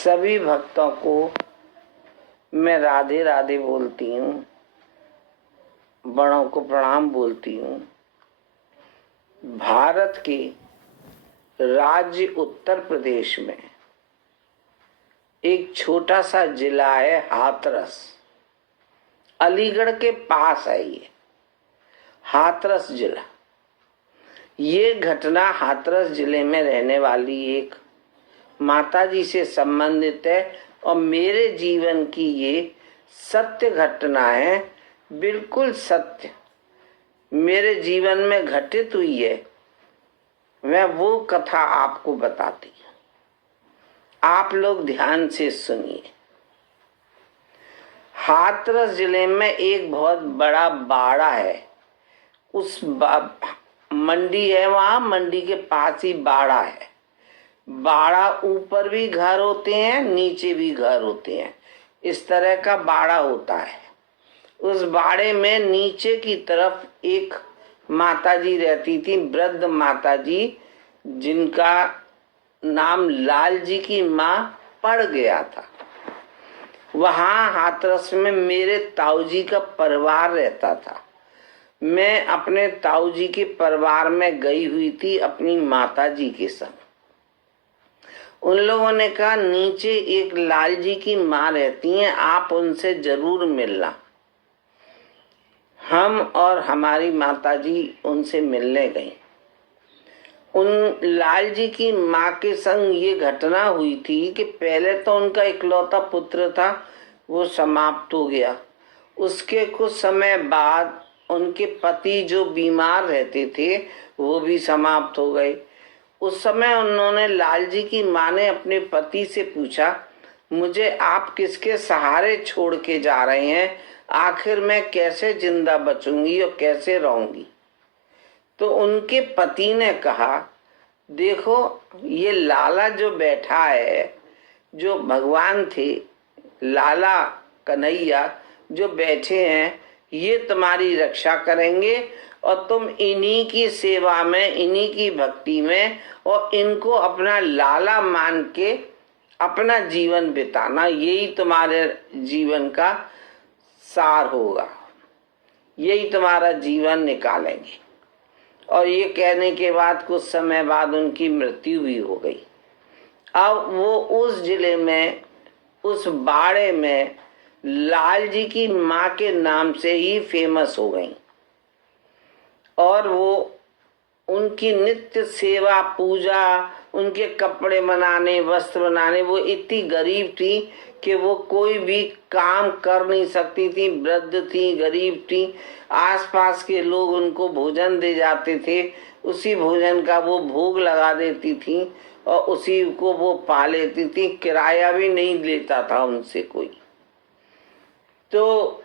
सभी भक्तों को मैं राधे राधे बोलती हूँ, बड़ों को प्रणाम बोलती हूँ। भारत के राज्य उत्तर प्रदेश में एक छोटा सा जिला है हाथरस, अलीगढ़ के पास है ये हाथरस जिला। ये घटना हाथरस जिले में रहने वाली एक माताजी से संबंधित है और मेरे जीवन की ये सत्य घटना है, बिल्कुल सत्य मेरे जीवन में घटित हुई है। मैं वो कथा आपको बताती हूँ, आप लोग ध्यान से सुनिए। हाथरस जिले में एक बहुत बड़ा बाड़ा है, उस मंडी है, वहां मंडी के पास ही बाड़ा है। बाड़ा ऊपर भी घर होते हैं, नीचे भी घर होते हैं, इस तरह का बाड़ा होता है। उस बाड़े में नीचे की तरफ एक माताजी रहती थी, वृद्ध माताजी, जिनका नाम लाल जी की माँ पड़ गया था। वहां हाथरस में मेरे ताऊ जी का परिवार रहता था। मैं अपने ताऊ जी के परिवार में गई हुई थी अपनी माताजी के संग। उन लोगों ने कहा नीचे एक लाल जी की माँ रहती हैं, आप उनसे जरूर मिलना। हम और हमारी माताजी उनसे मिलने गई। उन लाल जी की माँ के संग ये घटना हुई थी कि पहले तो उनका इकलौता पुत्र था, वो समाप्त हो गया। उसके कुछ समय बाद उनके पति जो बीमार रहते थे वो भी समाप्त हो गए। उस समय उन्होंने लाल जी की माँ ने अपने पति से पूछा, मुझे आप किसके सहारे छोड़ के जा रहे हैं, आखिर मैं कैसे जिंदा बचूंगी और कैसे रहूंगी। तो उनके पति ने कहा, देखो ये लाला जो बैठा है, जो भगवान थे, लाला कन्हैया जो बैठे हैं, ये तुम्हारी रक्षा करेंगे और तुम इन्हीं की सेवा में, इन्हीं की भक्ति में और इनको अपना लाला मान के अपना जीवन बिताना, यही तुम्हारे जीवन का सार होगा, यही तुम्हारा जीवन निकालेंगे। और ये कहने के बाद कुछ समय बाद उनकी मृत्यु भी हो गई। अब वो उस जिले में, उस बाड़े में लाल जी की माँ के नाम से ही फेमस हो गई और वो उनकी नित्य सेवा पूजा, उनके कपड़े बनाने, वस्त्र बनाने, वो इतनी गरीब थी कि वो कोई भी काम कर नहीं सकती थी, वृद्ध थी, गरीब थी। आसपास के लोग उनको भोजन दे जाते थे, उसी भोजन का वो भोग लगा देती थी और उसी को वो पा लेती थी, किराया भी नहीं लेता था उनसे कोई। तो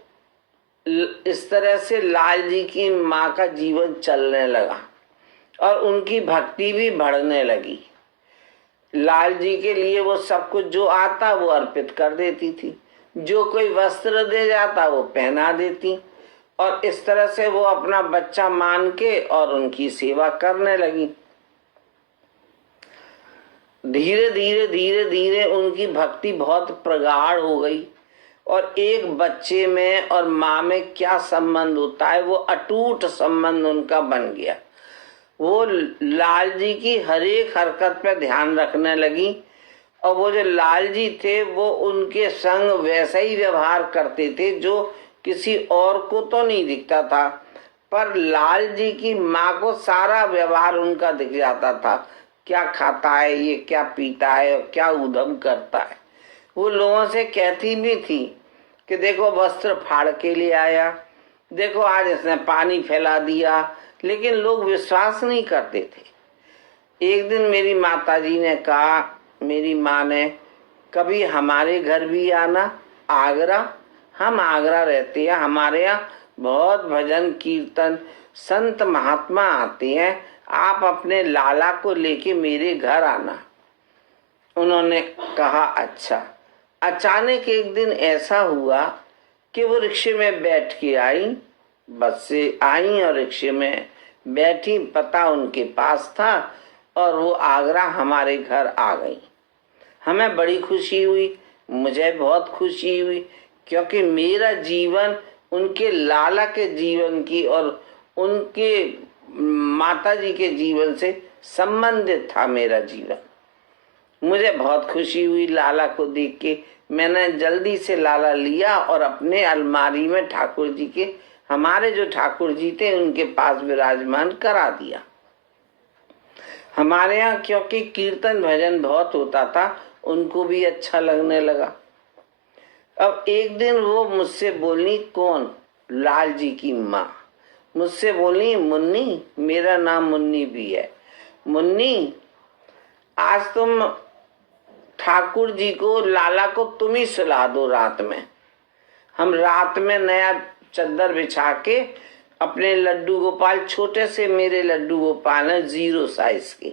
इस तरह से लाल जी की माँ का जीवन चलने लगा और उनकी भक्ति भी बढ़ने लगी। लाल जी के लिए वो सब कुछ जो आता वो अर्पित कर देती थी, जो कोई वस्त्र दे जाता वो पहना देती और इस तरह से वो अपना बच्चा मान के और उनकी सेवा करने लगी। धीरे धीरे धीरे धीरे उनकी भक्ति बहुत प्रगाढ़ हो गई और एक बच्चे में और माँ में क्या संबंध होता है, वो अटूट संबंध उनका बन गया। वो लाल जी की हर एक हरकत पे ध्यान रखने लगी और वो जो लाल जी थे वो उनके संग वैसा ही व्यवहार करते थे जो किसी और को तो नहीं दिखता था, पर लाल जी की माँ को सारा व्यवहार उनका दिख जाता था। क्या खाता है ये, क्या पीता है और क्या उधम करता है। वो लोगों से कहती भी थी कि देखो वस्त्र फाड़ के ले आया, देखो आज इसने पानी फैला दिया, लेकिन लोग विश्वास नहीं करते थे। एक दिन मेरी माताजी ने कहा, मेरी माँ ने, कभी हमारे घर भी आना, आगरा, हम आगरा रहते हैं, हमारे यहाँ बहुत भजन कीर्तन संत महात्मा आते हैं, आप अपने लाला को लेके मेरे घर आना। उन्होंने कहा अच्छा। अचानक एक दिन ऐसा हुआ कि वो रिक्शे में बैठ के आई, बस से आई और रिक्शे में बैठी, पता उनके पास था और वो आगरा हमारे घर आ गई। हमें बड़ी खुशी हुई, मुझे बहुत खुशी हुई, क्योंकि मेरा जीवन उनके लाला के जीवन की और उनके माता जी के जीवन से संबंधित था मेरा जीवन। मुझे बहुत खुशी हुई लाला को देख के। मैंने जल्दी से लाला लिया और अपने अलमारी में ठाकुर जी के, हमारे जो ठाकुर जी थे उनके पास विराजमान करा दिया। हमारे यहाँ क्योंकि कीर्तन भजन बहुत होता था, उनको भी अच्छा लगने लगा। अब एक दिन वो मुझसे बोली, कौन? लाल जी की माँ मुझसे बोली, मुन्नी, मेरा नाम मुन्नी भी है, मुन्नी आज तुम ठाकुर जी को, लाला को तुम ही सुला दो रात में। हम रात में नया चद्दर बिछा के अपने लड्डू गोपाल, छोटे से मेरे लड्डू गोपाल हैं 0 साइज के,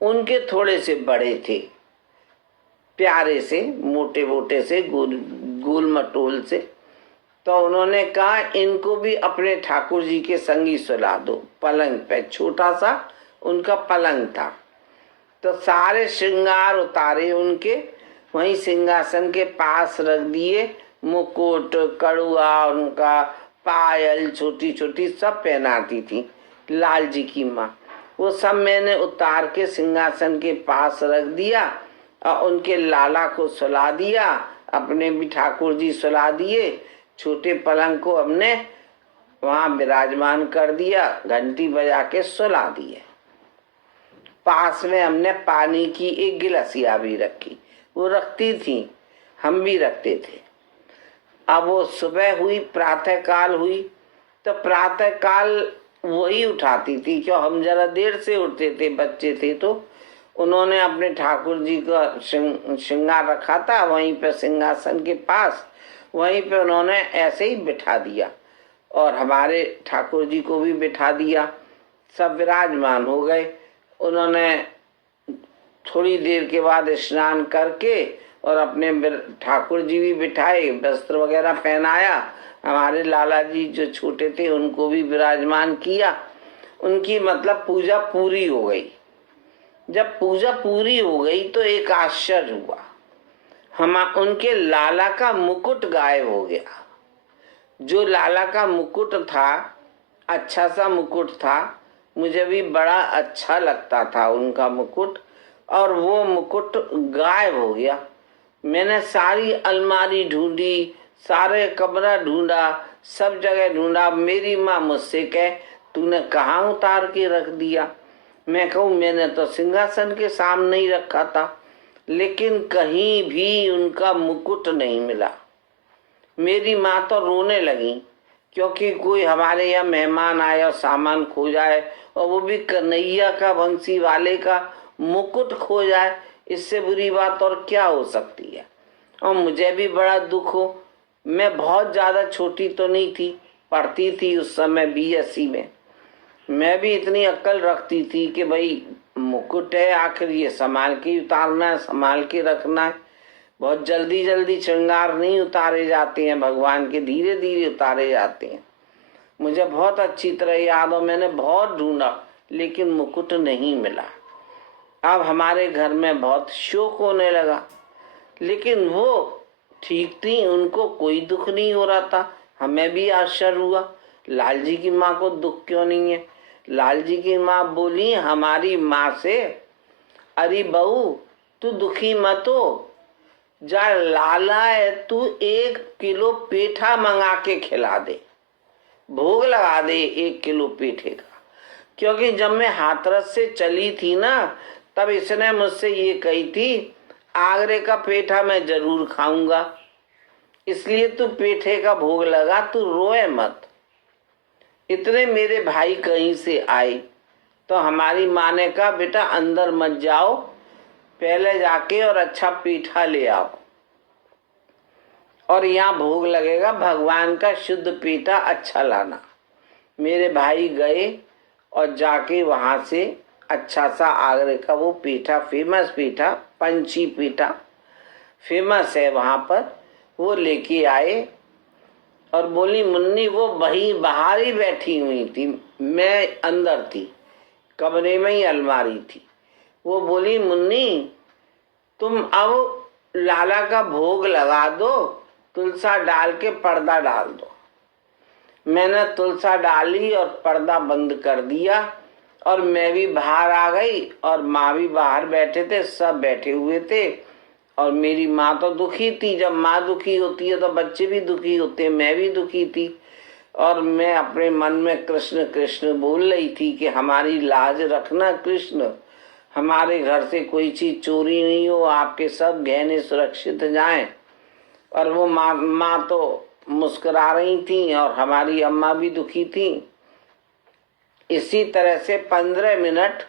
उनके थोड़े से बड़े थे, प्यारे से, मोटे मोटे से, गोल मटोल से। तो उन्होंने कहा इनको भी अपने ठाकुर जी के संगी सुला दो। पलंग पे छोटा सा उनका पलंग था, तो सारे श्रृंगार उतारे उनके, वहीं सिंहासन के पास रख दिए। मुकुट, कड़ुआ, उनका पायल, छोटी छोटी सब पहनाती थी लाल जी की माँ। वो सब मैंने उतार के सिंहासन के पास रख दिया और उनके लाला को सुला दिया, अपने भी ठाकुर जी सुला दिए। छोटे पलंग को हमने वहां विराजमान कर दिया, घंटी बजा के सुला दिए। पास में हमने पानी की एक गिलासिया भी रखी, वो रखती थी, हम भी रखते थे। अब वो सुबह हुई, प्रातः काल हुई, तो प्रातः काल वही उठाती थी, क्यों हम जरा देर से उठते थे, बच्चे थे। तो उन्होंने अपने ठाकुर जी का श्रृंगार रखा था वहीं पे सिंहासन के पास, वहीं पे उन्होंने ऐसे ही बिठा दिया और हमारे ठाकुर जी को भी बिठा दिया। सब विराजमान हो गए। उन्होंने थोड़ी देर के बाद स्नान करके और अपने ठाकुर जी भी बिठाए, वस्त्र वगैरह पहनाया। हमारे लाला जी जो छोटे थे उनको भी विराजमान किया। उनकी मतलब पूजा पूरी हो गई। जब पूजा पूरी हो गई तो एक आश्चर्य हुआ, हम उनके लाला का मुकुट गायब हो गया। जो लाला का मुकुट था, अच्छा सा मुकुट था, मुझे भी बड़ा अच्छा लगता था उनका मुकुट, और वो मुकुट गायब हो गया। मैंने सारी अलमारी ढूंढी, सारे कमरा ढूंढा, सब जगह ढूंढा। मेरी माँ मुझसे कहे तूने कहाँ उतार के रख दिया? मैं कहूँ मैंने तो सिंहासन के सामने ही रखा था, लेकिन कहीं भी उनका मुकुट नहीं मिला। मेरी माँ तो रोने लगी, क्योंकि कोई हमारे यहाँ मेहमान आए और सामान खो जाए, और वो भी कन्हैया का, बंसी वाले का मुकुट खो जाए, इससे बुरी बात और क्या हो सकती है। और मुझे भी बड़ा दुख हो। मैं बहुत ज़्यादा छोटी तो नहीं थी, पढ़ती थी उस समय BSc में। मैं भी इतनी अक्ल रखती थी कि भाई मुकुट है, आखिर ये संभाल के उतारना है, संभाल के रखना है। बहुत जल्दी जल्दी श्रृंगार नहीं उतारे जाते हैं भगवान के, धीरे धीरे उतारे जाते हैं। मुझे बहुत अच्छी तरह याद हो, मैंने बहुत ढूंढा लेकिन मुकुट नहीं मिला। अब हमारे घर में बहुत शोक होने लगा, लेकिन वो ठीक थी, उनको कोई दुख नहीं हो रहा था। हमें भी आश्चर्य हुआ, लाल जी की माँ को दुख क्यों नहीं है। लाल जी की माँ बोली हमारी माँ से, अरे बहू तू दुखी मत हो, जा लाला है, तू 1 किलो पेठा मंगा के खिला दे, भोग लगा दे 1 किलो पेठे का। क्योंकि जब मैं हाथरस से चली थी ना, तब इसने मुझसे ये कही थी आगरे का पेठा मैं जरूर खाऊंगा, इसलिए तू पेठे का भोग लगा, तू रोए मत। इतने मेरे भाई कहीं से आए तो हमारी माँ ने कहा बेटा अंदर मत जाओ, पहले जाके और अच्छा पेठा ले आओ और यहाँ भोग लगेगा, भगवान का शुद्ध पेठा अच्छा लाना। मेरे भाई गए और जाके वहाँ से अच्छा सा आगरे का वो पेठा, फेमस पेठा, पंची पेठा फेमस है वहाँ पर, वो लेके आए। और बोली मुन्नी, वो वही बाहर ही बैठी हुई थी, मैं अंदर थी, कमरे में ही अलमारी थी। वो बोली मुन्नी तुम अब लाला का भोग लगा दो, तुलसा डाल के पर्दा डाल दो। मैंने तुलसा डाली और पर्दा बंद कर दिया और मैं भी बाहर आ गई और माँ भी बाहर बैठे थे, सब बैठे हुए थे। और मेरी माँ तो दुखी थी, जब माँ दुखी होती है तो बच्चे भी दुखी होते हैं, मैं भी दुखी थी। और मैं अपने मन में कृष्ण कृष्ण बोल रही थी कि हमारी लाज रखना कृष्ण, हमारे घर से कोई चीज चोरी नहीं हो, आपके सब गहने सुरक्षित जाएं। और वो माँ तो मुस्कुरा रही थी और हमारी अम्मा भी दुखी थी। इसी तरह से 15 मिनट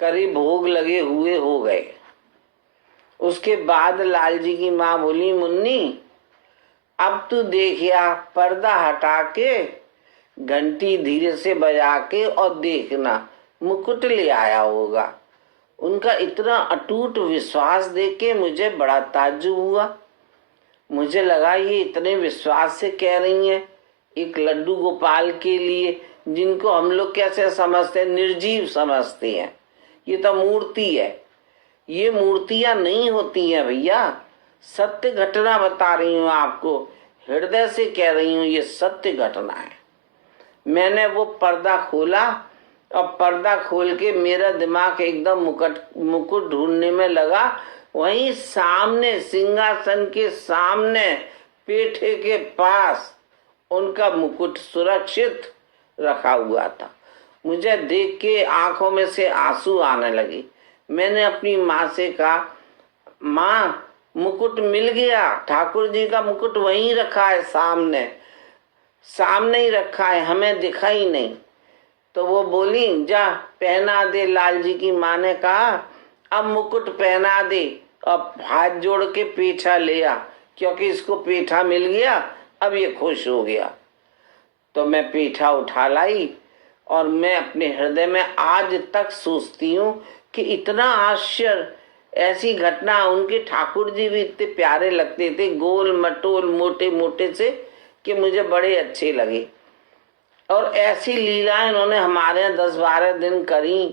करीब भोग लगे हुए हो गए। उसके बाद लाल जी की माँ बोली, मुन्नी अब तू देखिया, पर्दा हटा के घंटी धीरे से बजा के और देखना मुकुट ले आया होगा। उनका इतना अटूट विश्वास देख के मुझे बड़ा ताज्जुब हुआ। मुझे लगा ये इतने विश्वास से कह रही हैं एक लड्डू गोपाल के लिए, जिनको हम लोग कैसे समझते हैं, निर्जीव समझते हैं। ये तो मूर्ति है। ये मूर्तियां नहीं होती हैं भैया, सत्य घटना बता रही हूँ आपको, हृदय से कह रही हूँ, ये सत्य घटना है। मैंने वो पर्दा खोला और पर्दा खोल के मेरा दिमाग एकदम मुकुट ढूंढने में लगा। वहीं सामने, सिंहासन के सामने, पेठे के पास उनका मुकुट सुरक्षित रखा हुआ था। मुझे देख के आंखों में से आंसू आने लगे। मैंने अपनी माँ से कहा, माँ मुकुट मिल गया, ठाकुर जी का मुकुट वहीं रखा है, सामने सामने ही रखा है, हमें दिखा ही नहीं। तो वो बोली, जा पहना दे। लाल जी की माँ ने कहा, अब मुकुट पहना दे। अब हाथ जोड़ के पेठा ले आ, क्योंकि इसको पेठा मिल गया, अब ये खुश हो गया। तो मैं पेठा उठा लाई और मैं अपने हृदय में आज तक सोचती हूँ कि इतना आश्चर्य, ऐसी घटना। उनके ठाकुर जी भी इतने प्यारे लगते थे, गोल मटोल मोटे मोटे से, कि मुझे बड़े अच्छे लगे। और ऐसी लीलाएं उन्होंने हमारे यहाँ 10-12 दिन करी।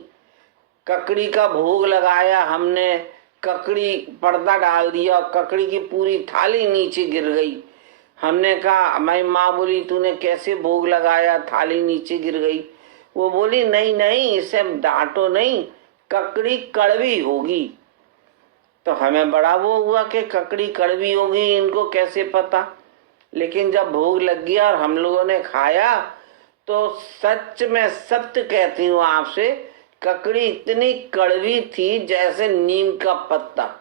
ककड़ी का भोग लगाया हमने, ककड़ी पर्दा डाल दिया और ककड़ी की पूरी थाली नीचे गिर गई। हमने कहा, मैं माँ बोली, तूने कैसे भोग लगाया, थाली नीचे गिर गई। वो बोली, नहीं नहीं, इसे डांटो नहीं, ककड़ी कड़वी होगी। तो हमें बड़ा वो हुआ कि ककड़ी कड़वी होगी, इनको कैसे पता। लेकिन जब भोग लग गया और हम लोगों ने खाया, तो सच में सत्य कहती हूँ आपसे, ककड़ी इतनी कड़वी थी जैसे नीम का पत्ता।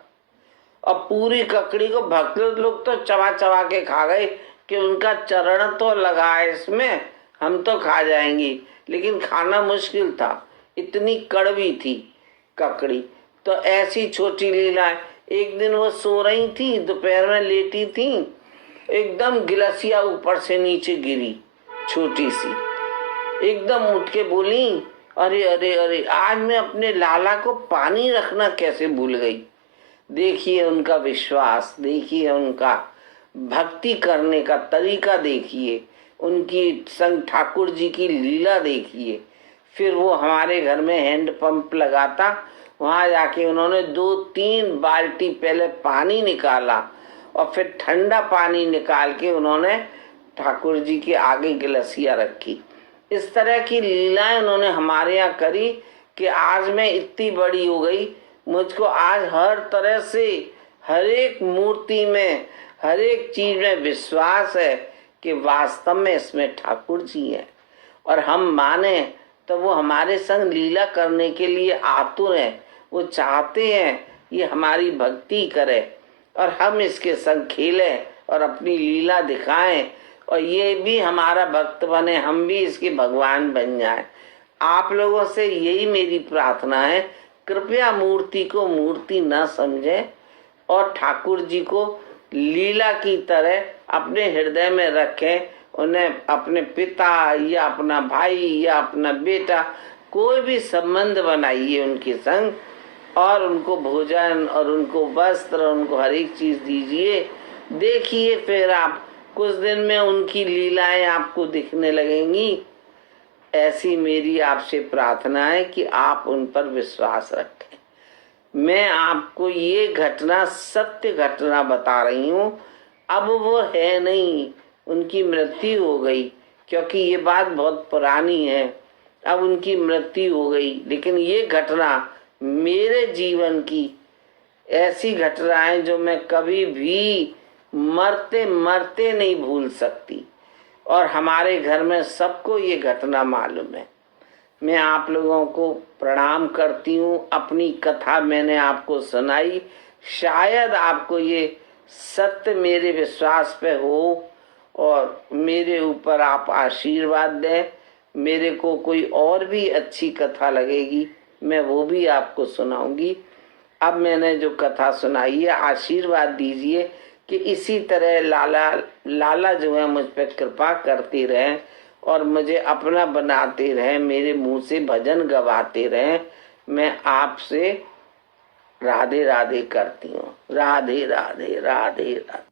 और पूरी ककड़ी को भक्त लोग तो चबा चबा के खा गए कि उनका चरण तो लगा है इसमें, हम तो खा जाएंगे, लेकिन खाना मुश्किल था, इतनी कड़वी थी ककड़ी। तो ऐसी छोटी लीला। एक दिन वो सो रही थी, दोपहर में लेटी थी, एकदम गिलसिया ऊपर से नीचे गिरी, छोटी सी। एकदम उठ के बोली, अरे अरे अरे, आज मैं अपने लाला को पानी रखना कैसे भूल गई। देखिए उनका विश्वास, देखिए उनका भक्ति करने का तरीका, देखिए उनकी संग ठाकुर जी की लीला देखिए। फिर वो हमारे घर में हैंड पंप लगाता, वहां जाके उन्होंने 2-3 बाल्टी पहले पानी निकाला और फिर ठंडा पानी निकाल के उन्होंने ठाकुर जी के आगे गिलसिया रखी। इस तरह की लीलाएं उन्होंने हमारे यहाँ करी कि आज मैं इतनी बड़ी हो गई, मुझको आज हर तरह से, हर एक मूर्ति में, हर एक चीज में विश्वास है कि वास्तव में इसमें ठाकुर जी हैं। और हम माने तो वो हमारे संग लीला करने के लिए आतुर हैं, वो चाहते हैं ये हमारी भक्ति करे और हम इसके संग खेलें और अपनी लीला दिखाएं और ये भी हमारा भक्त बने, हम भी इसके भगवान बन जाएं। आप लोगों से यही मेरी प्रार्थना है, कृपया मूर्ति को मूर्ति न समझें और ठाकुर जी को लीला की तरह अपने हृदय में रखें। उन्हें अपने पिता या अपना भाई या अपना बेटा, कोई भी संबंध बनाइए उनके संग और उनको भोजन और उनको वस्त्र, उनको हर एक चीज दीजिए। देखिए फिर आप कुछ दिन में उनकी लीलाएं आपको दिखने लगेंगी। ऐसी मेरी आपसे प्रार्थना है कि आप उन पर विश्वास रखें। मैं आपको ये घटना सत्य घटना बता रही हूँ। अब वो है नहीं, उनकी मृत्यु हो गई, क्योंकि ये बात बहुत पुरानी है। अब उनकी मृत्यु हो गई, लेकिन ये घटना मेरे जीवन की ऐसी घटनाएं जो मैं कभी भी मरते मरते नहीं भूल सकती, और हमारे घर में सबको ये घटना मालूम है। मैं आप लोगों को प्रणाम करती हूँ। अपनी कथा मैंने आपको सुनाई, शायद आपको ये सत्य मेरे विश्वास पे हो और मेरे ऊपर आप आशीर्वाद दें। मेरे को कोई और भी अच्छी कथा लगेगी, मैं वो भी आपको सुनाऊंगी। अब मैंने जो कथा सुनाई है, आशीर्वाद दीजिए कि इसी तरह लाला जो है मुझ पर कृपा करते रहें और मुझे अपना बनाते रहें, मेरे मुंह से भजन गवाते रहें। मैं आपसे राधे राधे करती हूँ। राधे राधे राधे राधे।